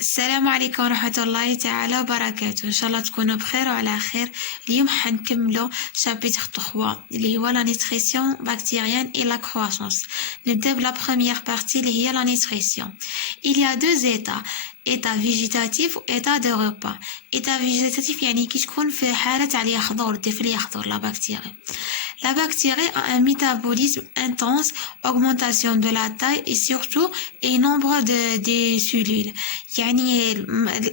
السلام عليكم ورحمة الله تعالى وبركاته. إن شاء الله تكونوا بخير وعلى خير. اليوم حنكملوا شابيتر 3 اللي هو لا نيتريسيون بكتيريenne et la croissance. نبدأ بلا première partie اللي هي la nutrition. Il y a deux états, état végétatif و état de repas. état végétatif يعني كي تكون في حالة تاع اليخضر، الطفل يخضر لا بكتيريا. La bactérie a un métabolisme intense, augmentation de la taille et surtout et nombre des cellules. يعني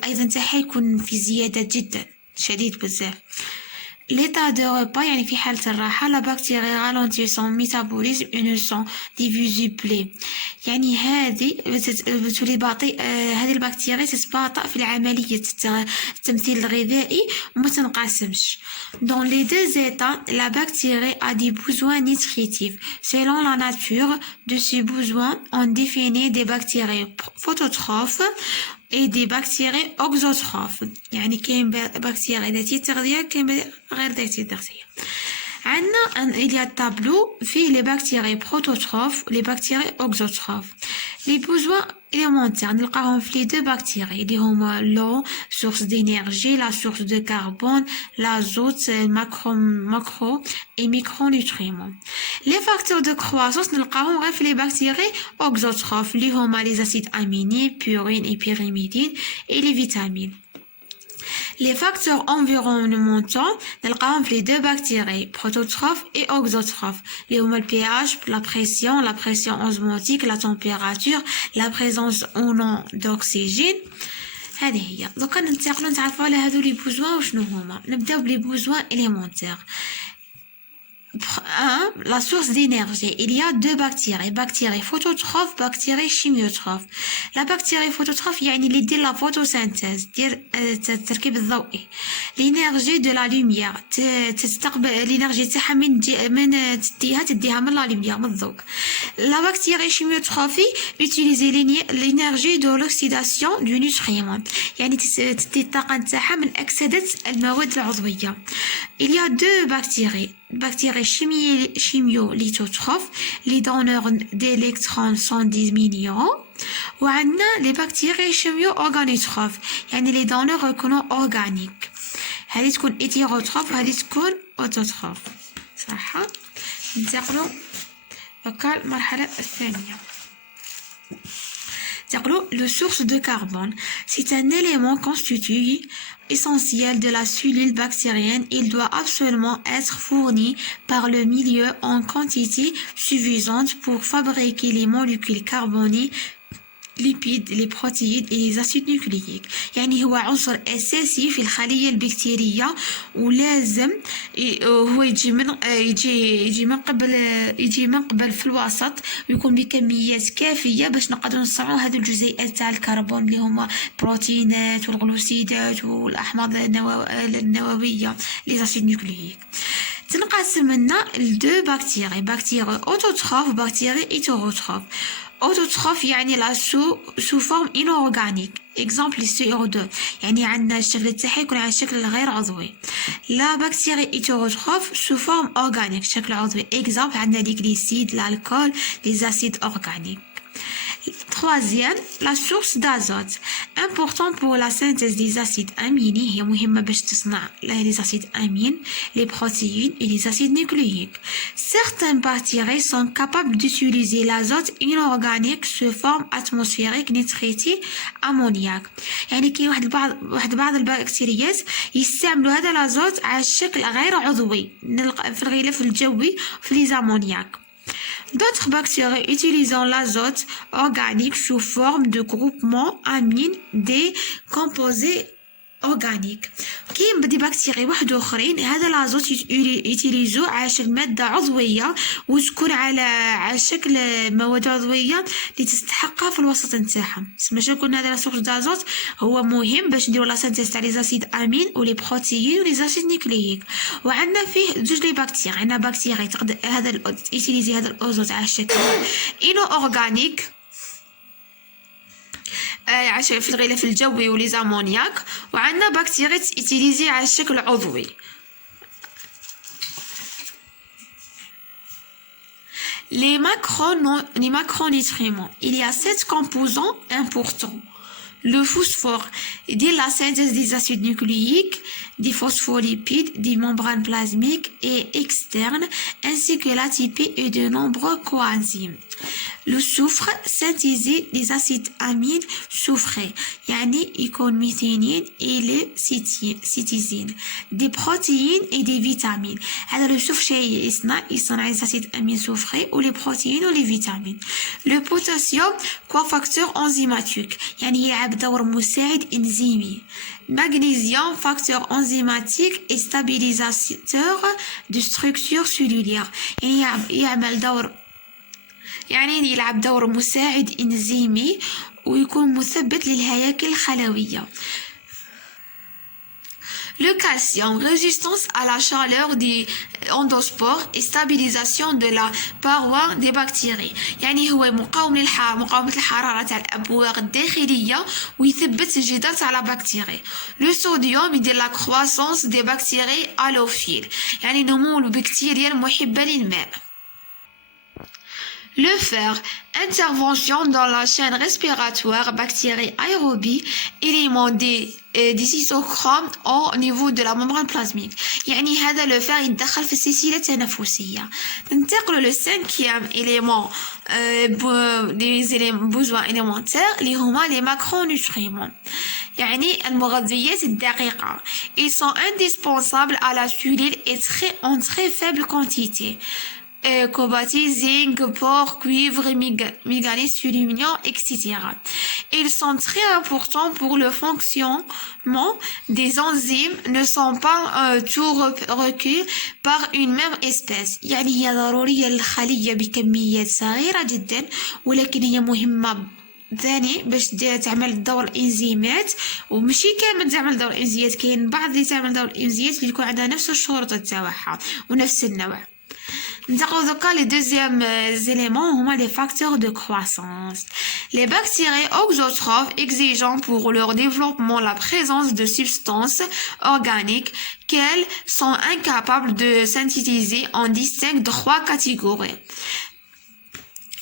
أيضا تاعها يكون في زيادة جدا شديد بزاف. L'état de repas يعني في حالة الراحة la bactérie ralentit son métabolisme et ne s'en divise plus. يعني هذه البكتيريا تتباطأ في العملية التمثيل الغذائي وما تنقسمش. Dans les deux états, la bactérie a des besoins nutritifs. Selon la nature de ces besoins, on définit des bactéries phototrophes et des bactéries auxotrophes. يعني كاين بكتيريا ذاتية التغذية كاين غير ذاتية التغذية. عندنا il y a tableau فيه les bactéries prototrophes les bactéries auxotrophes. Les besoins élémentaires نلقاهم في les deux bactéries اللي هما l'eau, source d'énergie, la source de carbone, l'azote, macro et micronutriments. Les facteurs de croissance نلقاهم غير في les bactéries auxotrophes اللي هما les acides aminés, purines et pyrimidines et les vitamines. Les facteurs environnementaux نلقاهم في les deux bactéries prototrophes et auxotrophes اللي هما le pH, la pression osmotique, la température, la présence ou non d'oxygène. هذه هي. دوكا ننتقلوا نتعرفوا على هذو لي بوزوان وشنو هما. نبداو بلي بوزوان élémentaires. La source d'énergie. Il y a deux bactéries, bactéries phototrophes, bactéries chimiotrophes. La bactérie phototrophe يعني اللي دير la photosynthèse، دير التركيب الضوئي. L'énergie de la lumière تستقبل الانرجي تاعها من تديها من la lumière من الضوء. La bactérie chimiotrophie utilise l'énergie de l'oxydation du nutriment، يعني تدي الطاقة تاعها من أكسدة المواد العضوية. Il y a deux bactéries chimiolithotrophes, les donneurs d'électrons sont des minéraux. وعندنا les bactéries chimio-organotrophes يعني les donneurs يكونوا organiques. هذه تكون hétérotrophe وهذه تكون autotrophe. صح. ننتقلوا هكا المرحلة الثانية. Le source de carbone, c'est un élément constitué essentiel de la cellule bactérienne. Il doit absolument être fourni par le milieu en quantité suffisante pour fabriquer les molécules carbonées, lipides, les protéines et les acides nucléiques. يعني هو عنصر أساسي في الخلية البكتيرية ولازم هو يجي من قبل في الوسط ويكون بكميات كافية باش نقدروا نصنعوا هذو الجزيئات تاع الكربون اللي هما البروتينات والغلوسيدات والأحماض النووية les acides nucléiques. تنقسم لنا لدو بكتيري autotrophe بكتيري hétérotrophe. autotrophe يعني لا sous forme inorganique. exemple CO2 يعني عندنا الشكل تاعها يكون على الشكل الغير عضوي. لا بكتيري hétérotrophe sous forme organique شكل عضوي. exemple عندنا les glucides, l'alcool, les acides organiques. Troisième, la source d'azote. Important pour la synthèse des acides aminés. هي مهمة باش تصنع les acides amines, les protéines et les acides nucléiques. Certaines bactéries sont capables d'utiliser l'azote inorganique sous forme atmosphérique nitritée ammoniaque. يعني كاين بعض البكتيريات يستعملوا هذا الازوت على الشكل غير عضوي في الغلاف الجوي في les ammoniaques. D'autres bactéries utilisant l'azote organique sous forme de groupements amines décomposés organiques. كاين بدي بكتيريا واحد اخرين هذا الازوت يتيليزو على شكل ماده عضويه وتكون على شكل مواد عضويه اللي تستحقها في الوسط نتاعها. سما قلنا هذا السورس دازوت هو مهم باش نديرو لا سينثيز تاع لي زاسيد امين ولي بروتيين ولي زاسيد نيكلييك. وعندنا فيه جوج لي بكتيريا. عندنا بكتيريا تقدر هذا يتيليزي هذا الازوت على شكل انو اورغانيك في الغلاف الجوي ولي امونياك. وعندنا بكتيريا تيليزي على الشكل عضوي. Les macronutriments. Il y a 7 composants importants. Le phosphore dit la synthèse des acides nucléiques, des phospholipides, des membranes plasmiques et externes, ainsi que l'ATP et de nombreux coenzymes. Le soufre synthétise des acides amines soufrés, يعني يكون ميثيونين et le cytosine, des protéines et des vitamines. هذا le soufre شيء يصنع des acides amines soufrés ou les protéines ou les vitamines. Le potassium cofacteur enzymatique, يعني يلعب دور مساعد إنزيمي. Magnésium facteur enzymatique et stabilisateur de structure cellulaire، يعني يلعب دور مساعد إنزيمي ويكون مثبت للهياكل الخلوية. Le calcium, résistance à la chaleur des endospores et stabilisation de la paroi des bactéries. يعني هو مقاومة الحرارة تاع الأبواق الداخلية ويثبت الجدار تاع البكتيري. Le sodium يدير la croissance des bactéries halophiles، يعني نمو البكتيريا المحبة للماء. Le fer, intervention dans la chaîne respiratoire, bactéries aérobies, éléments des cytochromes au niveau de la membrane plasmique. يعني هذا le fer يتدخل في السلسلة التنفسية. ننتقل le cinquième élément des besoins élémentaires اللي هما les macronutriments. يعني المغذيات الدقيقة. Ils sont indispensables à la cellule et en très faible quantité. Cobalti, zinc, porc, cuivre, manganèse, aluminium, etc. Ils sont très importants pour le fonctionnement des enzymes, ne sont pas tout recueillis par une même espèce. يعني هي ضرورية للخلية بكميات صغيرة جدا، ولكن هي مهمة ثاني باش تعمل دور الانزيمات، ومشي كامل تعمل دور الانزيمات، كاين بعض اللي تعمل دور الانزيمات اللي يكون عندها نفس الشروط تاعها ونفس النوع. Les deuxièmes éléments sont les facteurs de croissance. Les bactéries auxotrophes exigeant pour leur développement la présence de substances organiques qu'elles sont incapables de synthétiser en distinguent trois catégories.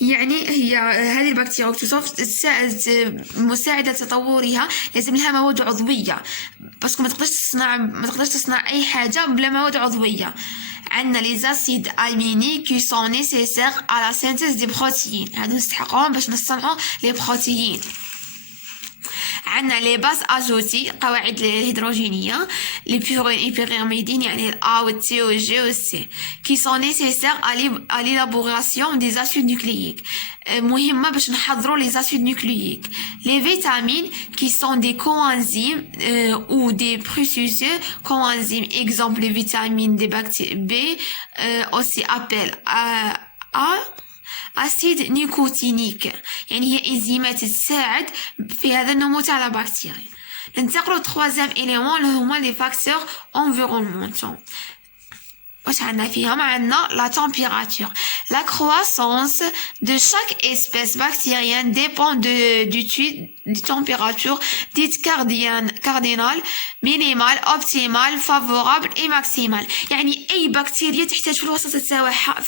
يعني هي هذه البكتيريا اوكتوتروف تساعد مساعدة تطورها، لازم لها مواد عضوية، باسكو ما تقدرش تصنع أي حاجة بلا مواد عضوية. عندنا les acides aminés qui sont nécessaires à la synthèse des protéines، هادو نستحقوهم باش نصنعوا les protéines. عندنا les bases azotées، قواعد الهيدروجينية، les pyrimidines يعني ال A و T و G و C qui sont nécessaires à l'élaboration des acides nucléiques، مهمة باش نحضروا les acides nucléiques. Les vitamines qui sont des coenzymes ou des précurseurs coenzymes، exemple les vitamines des bactéries B aussi appelées أسيد نيكوتينيك، يعني هي إنزيمات تساعد في هذا النمو تاع البكتيريا. ننتقلوا للتروازيام إليمون اللي هما لي فاكتور انفيرونمونتال. واش عندنا فيهم؟ عندنا la température. La croissance de chaque espèce bactérienne dépend de température dite cardinale, minimale, optimale, favorable et maximale. يعني أي بكتيريا تحتاج في الوسط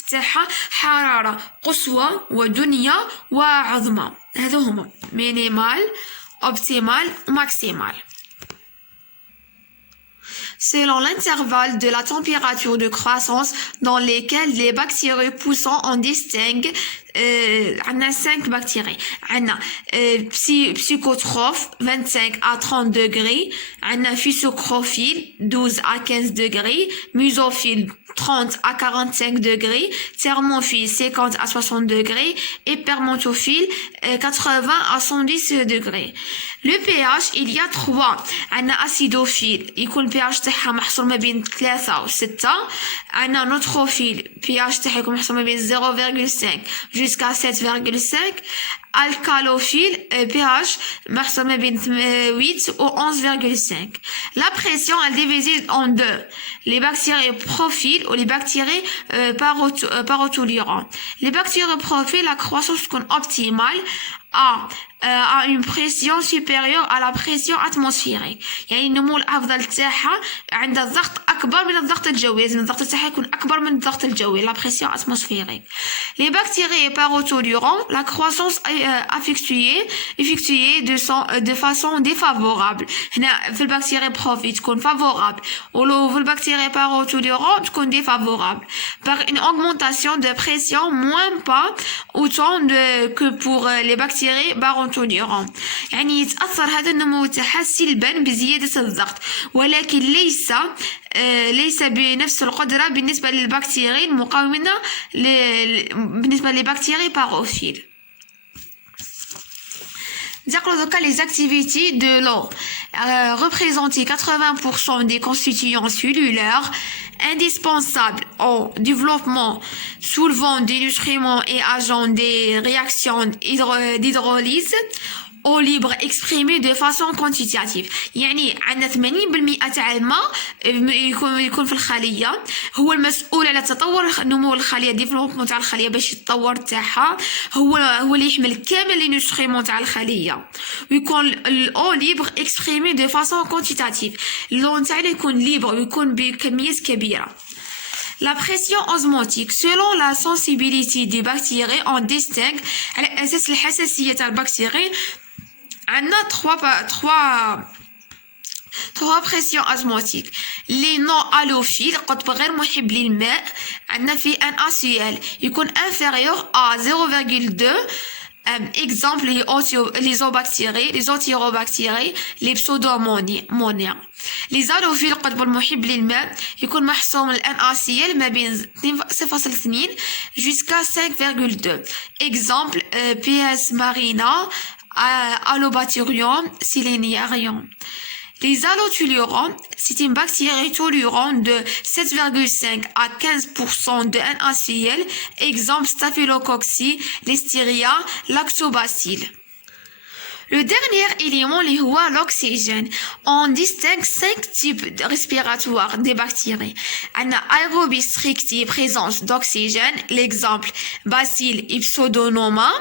تاعها حرارة قصوى ودنيا وعظمى. هذو هما minimal, optimal و maximal. Selon l'intervalle de la température de croissance dans lesquelles les bactéries poussent, on distingue عندنا 5 bactéries. عندنا psychotrophes 25 à 30 degrés، عندنا physochrophile 12 à 15 degrés، musophile 30 à 45 degrés، thermophile 50 à 60 degrés et permontophile 80 à 110 degrés. Le pH il y a 3. عندنا acidophile يكون pH تاعها محصور ما بين 3 و 6. عندنا neutrophile pH تاعها يكون محصور ما بين 0.5 jusqu'à 7.5. Alcalophile pH محصور ما بين 8 و 11.5. La pression elle divise en deux: les bactéries prophiles ou les bactéries parotolérantes. Les bactéries prophiles la croissance تكون optimale à une pression supérieure à la pression atmosphérique. يعني النمو الأفضل تاعها عند الضغط أكبر من الضغط الجوي، لازم الضغط تاعها يكون أكبر من الضغط الجوي، la pression atmosphérique. Les bactéries parotolérants, la croissance effectuée de façon défavorable. هنا في البكتيريا بروفي تكون favorable، ولو في البكتيريا parotolérant تكون défavorable. Par une augmentation de pression moins pas autant que pour les bactéries barontolérants. يعني يتأثر هذا النمو تاعها سلبا بزيادة الضغط، ولكن ليس بنفس القدرة بالنسبة للبكتيريا المقاومة بالنسبة للبكتيريا باروفيل. Les activités de l'eau représentent 80% des constituants cellulaires indispensables au développement, soulevant des nutriments et agents des réactions d'hydrolyse au libre exprimé de façon quantitative. يعني عندنا 80% تاع الماء يكون في الخلية، هو المسؤول على تطور نمو الخلية، ديفلوبمون تاع الخلية باش يتطور تاعها، هو اللي يحمل كامل لي نوتريمون تاع الخلية، ويكون الاو ليبر اكسبريمي دو فاسون كوانتيتاتيف، اللون تاعنا يكون ليبر ويكون بكميات كبيرة. La pression osmotique, selon la sensibilité des bactéries, on distingue على أساس الحساسية تاع البكتيري. عندنا trois pressions osmotiques. Les non halophiles قطب غير محب للماء عندنا في NaCl يكون inférieur à 0,2. exemple les eaux-bactéries, les entérobactéries, les pseudomoniens. Les halophiles قطب المحب للماء يكون محسوم ال NaCl ما بين 0.2 jusqu'à 5,2. exemple PS marina, Allobacterium sileniarium. Les allotolérants, c'est une bactérie tolérante de 7,5 à 15% de NaCl, exemple Staphylococcus, Listeria, Lactobacilles. Le dernier élément, l'oxygène. On distingue 5 types respiratoires des bactéries. On a aérobie stricte, présence d'oxygène, l'exemple Bacille et Pseudonoma.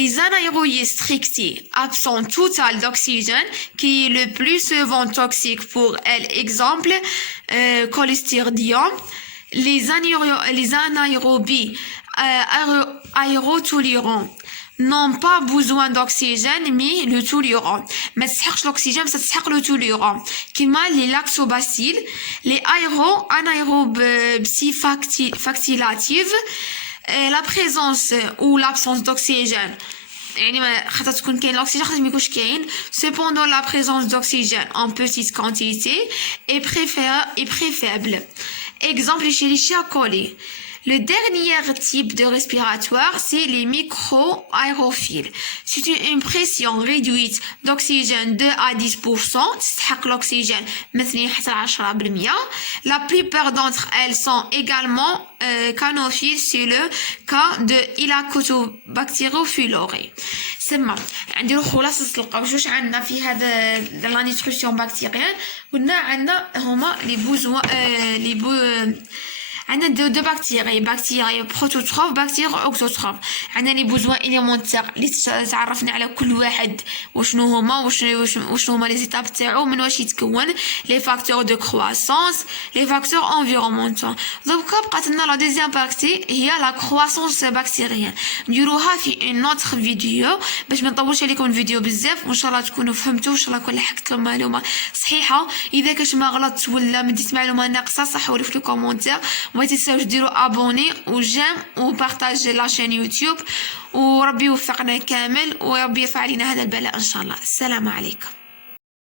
Les anaérobies strictes, absent total d'oxygène, qui est le plus souvent toxique pour elle, exemple Clostridium. Les anaérobies aérotolérants n'ont pas besoin d'oxygène, mais le tolérant. ما تسحقش l'oxygène, ça تسحق le tolérant. كما les lactobacilles, les anaérobes psyfactilatives, la présence ou l'absence d'oxygène. يعني خاطر تكون كاين l'oxygène خاطر ما يكونش كاين. Cependant la présence d'oxygène en petite quantité est préférable. exemple chez les Escherichia coli. Le dernier type de respiratoire, c'est les micro-aérophiles. C'est une pression réduite d'oxygène 2 à 10%. تستحق l'oxygène مثلا حتى 10%. La plupart d'entre elles sont également canophiles, c'est le cas de Helicobacter سما نديرو خلاصة القول واش عندنا في هذا لا نيتروسيون بكتيريان. قلنا عندنا هما عندنا دو بكتيريا بروتوتروف بكتيريا اوكتوتروف. عندنا لي بوزوان اليمونتير اللي تعرفنا على كل واحد وشنو هما وشنو هما لي زيتاب تاعو من واش يتكون، لي فاكتور دو كرواسونس، لي فاكتور انفيرونمونتال. دوكا بقات لنا لا دوزيام بارتي هي لا كرواسونس بكتيريان، نديروها في اون اوتر فيديو باش ما نطولش عليكم الفيديو بزاف، وان شاء الله تكونوا فهمتوا، وان شاء الله كل حكيت لكم معلومه صحيحه. اذا كاش ما غلطت ولا مديت معلومه ناقصه صحوا لي في الكومونتير. ما تنساوش ديروا ابوني وجيم وبارطاجي لا شين يوتيوب، وربي يوفقنا كامل وربي يرفع علينا هذا البلاء ان شاء الله. السلام عليكم.